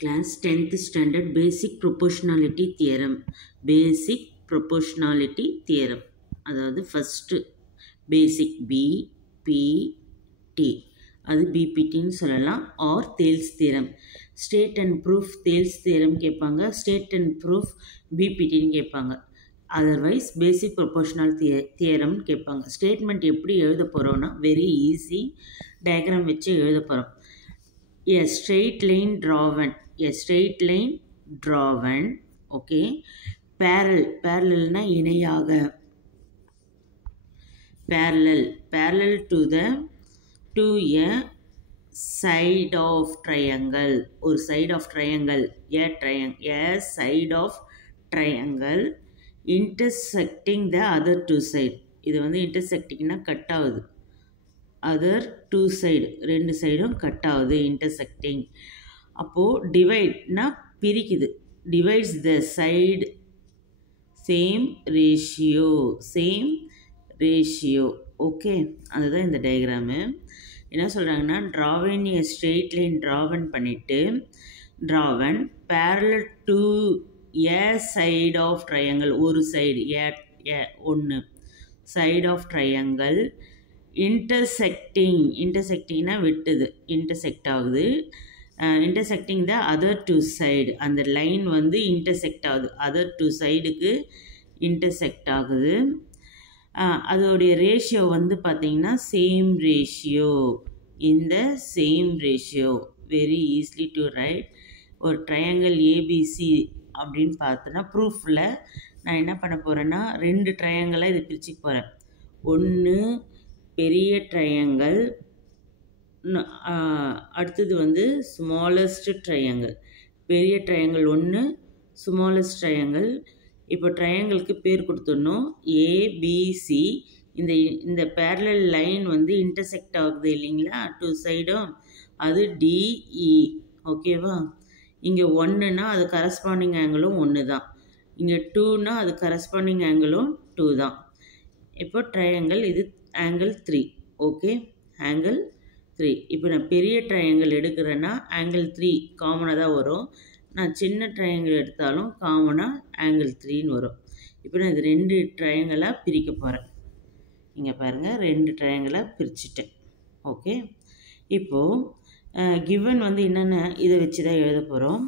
Class 10th standard basic proportionality theorem. Basic proportionality theorem. அதாவது first basic B, P, T. அது BPTன்னு சொல்லலாம் or Thales theorem. State and proof Thales theorem கேட்பாங்க. State and proof BPTன்னு கேட்பாங்க. Otherwise பேசிக் proportional theorem கேட்பாங்க. Statement எப்படி எழுத போகிறோன்னா very easy, diagram வச்சு எழுத போகிறோம். A straight line drawn, okay, parallelனா இணையாக, parallel to a side of triangle, ஒரு side of triangle, a side of triangle intersecting the other two side. இது வந்து intersectingனா கட் ஆகுது, other two side ரெண்டு சைடும் கட் ஆகுது, intersecting. அப்போது டிவைட்னா பிரிக்குது, divides the side same ratio, okay. அதுதான் இந்த டயக்ராமு. என்ன சொல்கிறாங்கன்னா drawn a straight line drawn பண்ணிவிட்டு drawn parallel to a side of triangle, ஒரு சைடு ஒன்று side of triangle intersectingனா வெட்டுது, intersect ஆகுது, intersecting the other two side, அந்த லைன் வந்து intersect ஆகுது, other two sideக்கு intersect ஆகுது. அதோடைய ரேஷியோ வந்து பார்த்திங்கன்னா சேம் ரேஷியோ, இந்த same ratio very easily to right. ஒரு ட்ரையாங்கிள் ஏபிசி அப்படின்னு பார்த்தோன்னா ப்ரூஃபில் நான் என்ன பண்ண போகிறேன்னா ரெண்டு ட்ரையாங்கிளாக இது பிரிச்சுக்க போகிறேன். ஒன்று பெரிய ட்ரையாங்கிள், அடுத்தது வந்து ஸ்மாலஸ்ட் ட்ரையாங்கிள். பெரிய ட்ரையாங்கிள் ஒன்று, ஸ்மாலஸ்ட் ட்ரையாங்கிள். இப்போ ட்ரையாங்கிளுக்கு பேர் கொடுத்துடணும் ஏபிசி. இந்த பேரலல் லைன் வந்து இன்டர்செக்ட் ஆகுது இல்லைங்களா டூ சைடும், அது டிஇ, ஓகேவா. இங்கே ஒன்றுனா அது கரஸ்பாண்டிங் ஆங்கிளும் ஒன்று தான், இங்கே டூனா அது கரஸ்பாண்டிங் ஆங்கிளும் 2 தான். இப்போ ட்ரையாங்கிள் இது ஆங்கிள் 3, ஓகே, ஆங்கிள் 3. இப்போ நான் பெரிய ட்ரையாங்கிள் எடுக்கிறேன்னா ஆங்கிள் 3 காமனாக தான் வரும், நான் சின்ன ட்ரையாங்கிள் எடுத்தாலும் காமனாக ஆங்கிள் 3ன்னு வரும். இப்போ நான் இது ரெண்டு ட்ரையாங்கிளாக பிரிக்க போகிறேன். இங்கே பாருங்கள், ரெண்டு ட்ரையாங்கிளாக பிரிச்சுட்டேன், ஓகே. இப்போது கிவன் வந்து என்னென்ன இதை வச்சு தான் எழுத போகிறோம்,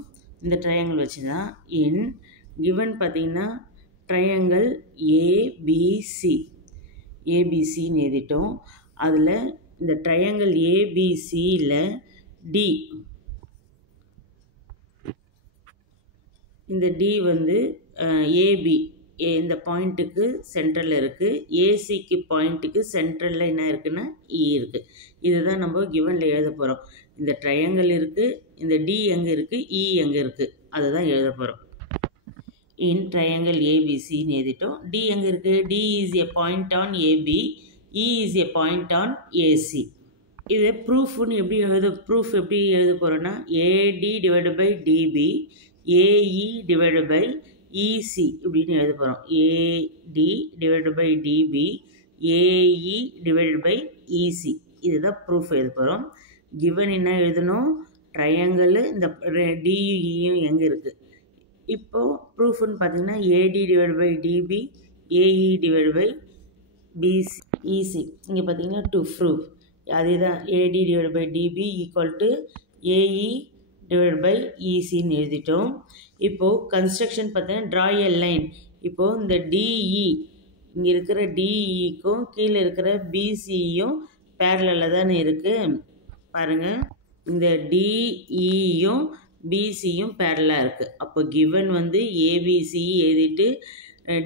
இந்த ட்ரையாங்கிள் வச்சு தான். இன் கிவன் பார்த்திங்கன்னா ட்ரையாங்கிள் ஏபிசின்னு எழுதிட்டோம். அதில் இந்த ட்ரையாங்கிள் ஏபிசியில் டி, இந்த டி வந்து ஏபி இந்த பாயிண்ட்டுக்கு சென்ட்ரலில் இருக்குது, ஏசிக்கு பாயிண்ட்டுக்கு சென்ட்ரலில் என்ன இருக்குன்னா இ இருக்குது. இதுதான் நம்ம கிவனில் எழுத போகிறோம். இந்த ட்ரையாங்கிள் இருக்குது, இந்த டி எங்கே இருக்குது, இ எங்கே இருக்குது, அதை தான் எழுத போகிறோம். இன் ட்ரையாங்கிள் ஏபிசின்னு எழுதிட்டோம். டி எங்கே இருக்குது, D is a point on AB, E is a point on AC. இது ப்ரூஃப்னு ப்ரூஃப் எப்படி எழுத போகிறோன்னா AD divided by DB, AE divided by EC இப்படின்னு எழுத போகிறோம். AD divided by DB, AE divided by EC, இதுதான் ப்ரூஃப் எழுத போகிறோம். கிவன் என்ன எழுதணும், ட்ரையாங்கிள் இந்த டிஇயும் எங்கே இருக்குது. இப்போது ப்ரூஃப்னு பார்த்தீங்கன்னா AD divide by DB, AE divide by BC, EC. இங்கே பார்த்தீங்கன்னா டு ப்ரூஃப் அதே தான், AD divide by DB equal to AE divide by இசின்னு எழுதிட்டோம். இப்போது கன்ஸ்ட்ரக்ஷன் பார்த்தீங்கன்னா ட்ரா எ லைன். இப்போது இந்த டிஇ இங்கே இருக்கிற டிஇக்கும் கீழே இருக்கிற பிசியும் பேரலில் தானே இருக்குது பாருங்கள். இந்த டிஇயும் பிசியும் பேரலாக இருக்குது. அப்போ கிவன் வந்து ஏபிசி எழுதிட்டு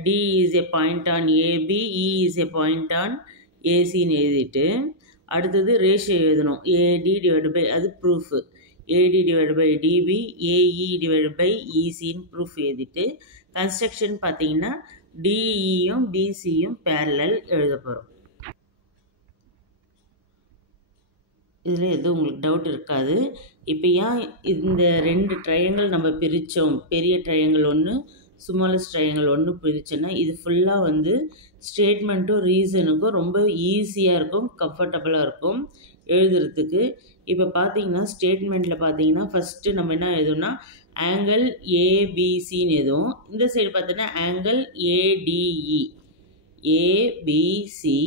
D is a point on AB, E is a point on ஏசின்னு எழுதிட்டு அடுத்தது ரேஷியோ எழுதணும். ஏடி டிவைட் பை, அது proof, AD divide by DB, AE divide by இசின்னு ப்ரூஃப் எழுதிட்டு கன்ஸ்ட்ரக்ஷன் பார்த்தீங்கன்னா டிஇயும் பிசியும் பேரலல் எழுத போகிறோம். இதில் எதுவும் உங்களுக்கு டவுட் இருக்காது. இப்போ ஏன் இந்த ரெண்டு ட்ரையாங்கிள் நம்ம பிரித்தோம், பெரிய ட்ரையாங்கிள் ஒன்று, ஸ்மாலஸ்ட் ட்ரையாங்கிள் ஒன்று பிரித்தோன்னா இது ஃபுல்லாக வந்து ஸ்டேட்மெண்ட்டும் ரீசனுக்கும் ரொம்ப ஈஸியாக இருக்கும், கம்ஃபர்டபுளாக இருக்கும். எழுதுறதுக்கு. இப்போ பார்த்தீங்கன்னா ஸ்டேட்மெண்ட்டில் பார்த்தீங்கன்னா ஃபஸ்ட்டு நம்ம என்ன எழுதணும்னா ஆங்கிள் ஏபிசின்னு எழுதுவோம். இந்த சைடு பார்த்தோன்னா ஆங்கிள் ஏடிஇ, ஏபிசி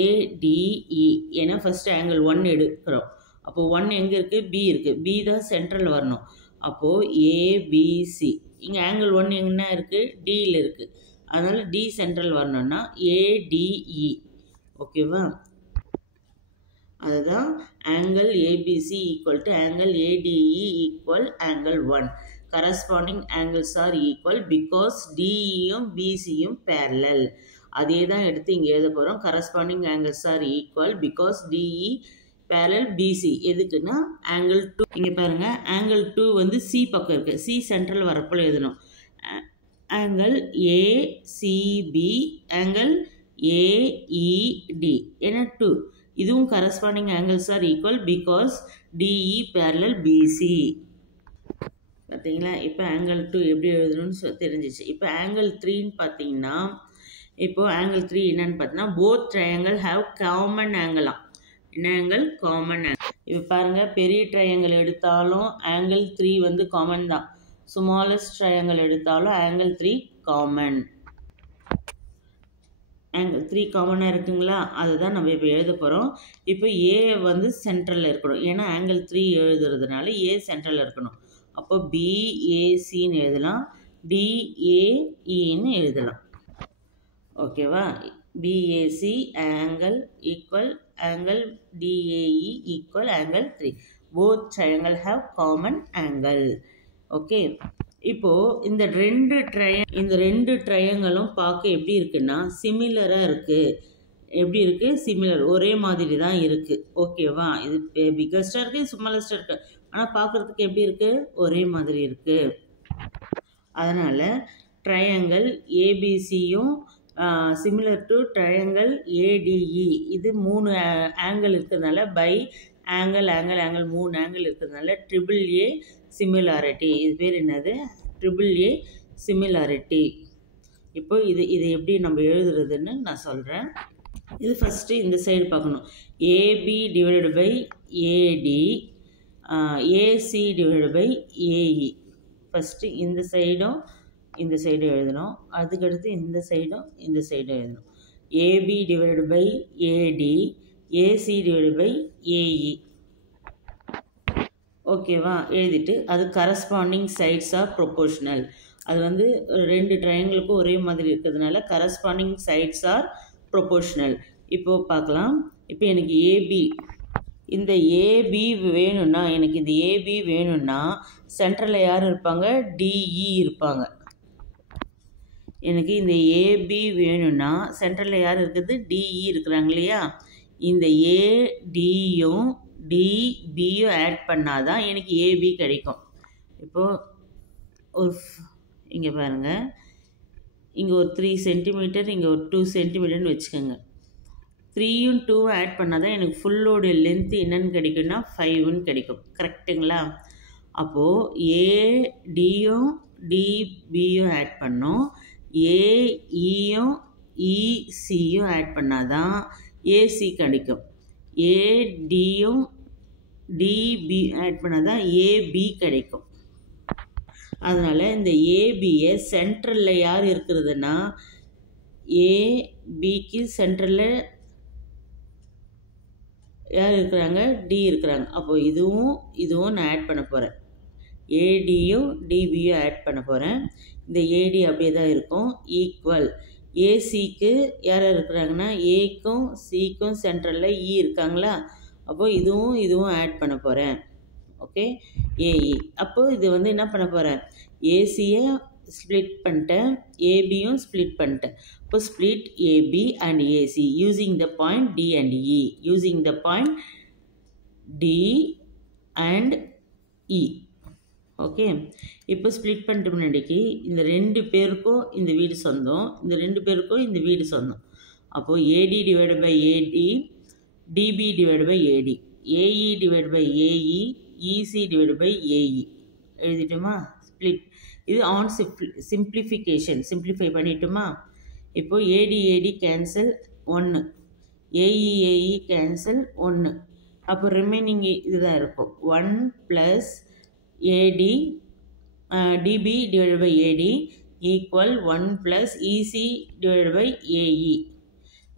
ஏடிஇ. ஏன்னா ஃபஸ்ட்டு ஆங்கிள் 1 எடுக்கிறோம். அப்போது 1 எங்கே இருக்குது? பி இருக்குது. பி தான் சென்ட்ரல் வரணும். அப்போது ஏபிசி. இங்கே ஆங்கிள் 1 என்ன இருக்குது? டியில் இருக்குது. அதனால் டி சென்ட்ரல் வரணும்னா ஏடிஇ. ஓகேவா? அதுதான் angle ABC equal to angle ADE equal angle 1. Corresponding angles are equal because டிஇயும் பிசியும் பேரலல். அதே தான் எடுத்து இங்கே எழுத போகிறோம். Corresponding angles are equal because DE parallel BC. எதுக்குன்னா ஆங்கிள் 2. இங்கே பாருங்கள் ஆங்கிள் 2 வந்து சி பக்கம் இருக்குது. சி சென்ட்ரல் வரப்போல் எழுதணும். Angle ACB angle AED. ஏன்னா 2 இதுவும் corresponding angles are equal because DE parallel BC. பார்த்தீங்களா? இப்போ ஆங்கிள் 2 எப்படி எழுதணும்னு தெரிஞ்சிச்சு. இப்போ ஆங்கிள் 3ன்னு பார்த்தீங்கன்னா இப்போது ஆங்கிள் 3 என்னன்னு பார்த்தீங்கன்னா போத் ட்ரையாங்கிள் ஹாவ் காமன் ஆங்கிளாம். என்ன ஆங்கிள்? Common angle. இப்போ பாருங்கள் பெரிய ட்ரையாங்கிள் எடுத்தாலும் ஆங்கிள் 3 வந்து காமன் தான். ஸ்மாலஸ்ட் ட்ரையாங்கிள் எடுத்தாலும் ஆங்கிள் 3 காமன். ஆங்கிள் 3 காமனாக இருக்குங்களா? அதுதான் நம்ம இப்போ எழுத போகிறோம். இப்போ ஏ வந்து சென்ட்ரலில் இருக்கணும். ஏன்னா ஆங்கிள் 3 எழுதுறதுனால ஏ சென்ட்ரலில் இருக்கணும். அப்போ பிஏசின்னு எழுதலாம், டிஏஇன்னு எழுதலாம். ஓகேவா? BAC angle equal angle DAE equal angle 3. Both triangle have common angle. Okay. இப்போது இந்த ரெண்டு ட்ரையாங்கிளும் பார்க்க எப்படி இருக்குன்னா சிமிலராக இருக்குது. எப்படி இருக்குது? சிமிலர், ஒரே மாதிரி தான் இருக்குது. ஓகேவா? இது பிக்கஸ்ட்டாக இருக்குது, ஸ்மாலஸ்ட்டாக இருக்குது. ஆனால் பார்க்குறதுக்கு எப்படி இருக்குது? ஒரே மாதிரி இருக்குது. அதனால் ட்ரையாங்கிள் ஏபிசியும் சிமிலர் டு ட்ரையாங்கிள் ஏடிஇ. இது 3 ஆங்கிள் இருக்கிறதுனால பை ஆங்கிள் 3 ஆங்கிள் இருக்கிறதுனால ட்ரிபிள் ஏ சிமிலாரிட்டி. இது பேர் என்னது? Triple A similarity. இப்போ இது எப்படி நம்ம எழுதுறதுன்னு நான் சொல்கிறேன். இது ஃபஸ்ட்டு இந்த சைடு பார்க்கணும். AB divided by AD, AC divided by AE. ஃபஸ்ட்டு இந்த சைடும் எழுதணும். அதுக்கடுத்து இந்த சைடும் எழுதணும். AB divided by AD, AC divided by AE. ஓகேவா? எழுதிட்டு அது கரஸ்பாண்டிங் சைட்ஸ் ஆர் ப்ரொபோர்ஷனல். அது வந்து ரெண்டு ட்ரையாங்கிளுக்கும் ஒரே மாதிரி இருக்கிறதுனால கரஸ்பாண்டிங் சைட்ஸ் ஆர் ப்ரொபோர்ஷனல். இப்போது பார்க்கலாம். இப்போ எனக்கு இந்த ஏபி வேணும்னா சென்ட்ரலில் யார் இருப்பாங்க? டிஇ இருப்பாங்க. எனக்கு இந்த ஏபி வேணும்னா சென்ட்ரலில் யார் இருக்குது? டிஇ இருக்கிறாங்க இல்லையா? இந்த ஏடியும் டிபியும் ஆட் பண்ணால் தான் எனக்கு ஏபி கிடைக்கும். இப்போது இங்கே பாருங்கள், இங்கே ஒரு 3 சென்டிமீட்டர், இங்கே ஒரு 2 சென்டிமீட்டர்னு வச்சுக்கோங்க. 3யும் 2வும் ஆட் பண்ணால் தான் எனக்கு ஃபுல்லோடைய லென்த்து என்னென்னு கிடைக்கும்னா 5ன்னு கிடைக்கும். கரெக்டுங்களா? அப்போது ஏடியும் டிபியும் ஆட் பண்ணோம், ஏஇயும் இசியும் ஆட் பண்ணால் தான் ஏசி கிடைக்கும். ஏடியும் டிபி ஆட் பண்ணால் தான் ஏபி கிடைக்கும். அதனால் இந்த ஏபியை சென்ட்ரலில் யார் இருக்கிறதுனா ஏபிக்கு சென்ட்ரலில் யார் இருக்கிறாங்க? டி இருக்கிறாங்க. அப்போது இதுவும் நான் ஆட் பண்ண போகிறேன். ஏடியும் டிபியும் ஆட் பண்ண போகிறேன். இந்த ஏடி அப்படியே தான் இருக்கும். ஈக்குவல் ஏசிக்கு யார் இருக்கிறாங்கன்னா ஏக்கும் சிக்கும் சென்ட்ரலில் இ இருக்காங்களா? அப்போது இதுவும் ஆட் பண்ண போகிறேன். Okay, AE. அப்போது இது வந்து என்ன பண்ண போகிறேன்? ஏசியை ஸ்ப்ளிட் பண்ணிட்டேன், ஏபியும் ஸ்ப்ளிட் பண்ணிட்டேன். இப்போ split AB and AC using the point D and E. Using the point D and E. Okay, இப்போ ஸ்ப்ளிட் பண்ணிட்டு முன்னாடிக்கு இந்த 2 பேருக்கும் இந்த வீடு சொந்தம், இந்த 2 பேருக்கும் இந்த வீடு சொந்தம். அப்போது AD divide by AD, DB divide by AD, AE divide by AE, EC divide by AE. எழுதிட்டோமா? ஸ்ப்ளிட். இது ஆன் சிம்பிளிஃபிகேஷன். சிம்பிளிஃபை பண்ணிட்டோமா? இப்போது ஏடி கேன்சல் 1, ஏஇ கேன்சல் 1, அப்போ ரிமைனிங் இதுதான் இருக்கும் 1 + AD DB divided by AD equal 1 + EC divided by AE.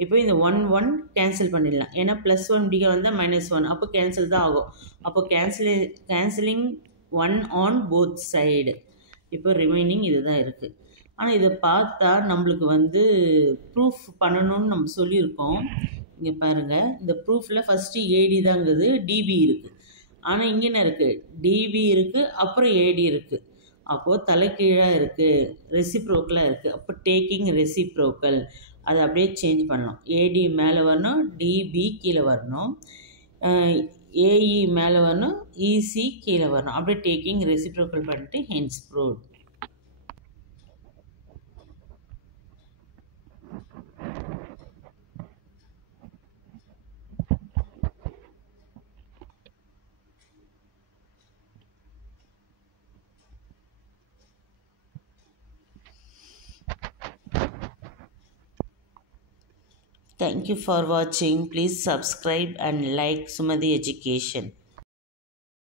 இப்போ இந்த 1 cancel பண்ணிடலாம், ஏன்னா +1 இப்படிங்க வந்தால் -1, அப்போ கேன்சல் தான் ஆகும். அப்போ கேன்சலிங் 1 ஆன் போத் சைடு. இப்போ ரிமைனிங் இதுதான் இருக்குது. ஆனால் இதை பார்த்தா நம்மளுக்கு வந்து ப்ரூஃப் பண்ணணும்னு நம்ம சொல்லியிருக்கோம். இங்கே பாருங்கள், இந்த ப்ரூஃபில் ஃபஸ்ட்டு ஏடி தாங்குது, டிபி இருக்குது. ஆனால் இங்கே என்ன இருக்குது, டிபி இருக்குது, அப்புறம் ஏடி இருக்குது. அப்போது தலைகீழாக இருக்குது, ரெசிப்ரோக்கலாக இருக்குது. அப்போ டேக்கிங் ரெசிப்ரோக்கல், அதை அப்படியே சேஞ்ச் பண்ணலாம். ஏடி மேலே வரணும், டிபி கீழே வரணும், ஏஇ மேலே வரணும், இசி கீழே வரணும். அப்படியே டேக்கிங் ரெசிப்ரோக்கல் பண்ணிட்டு hence proved. Thank you for watching. Please subscribe and like Sumadhi Education.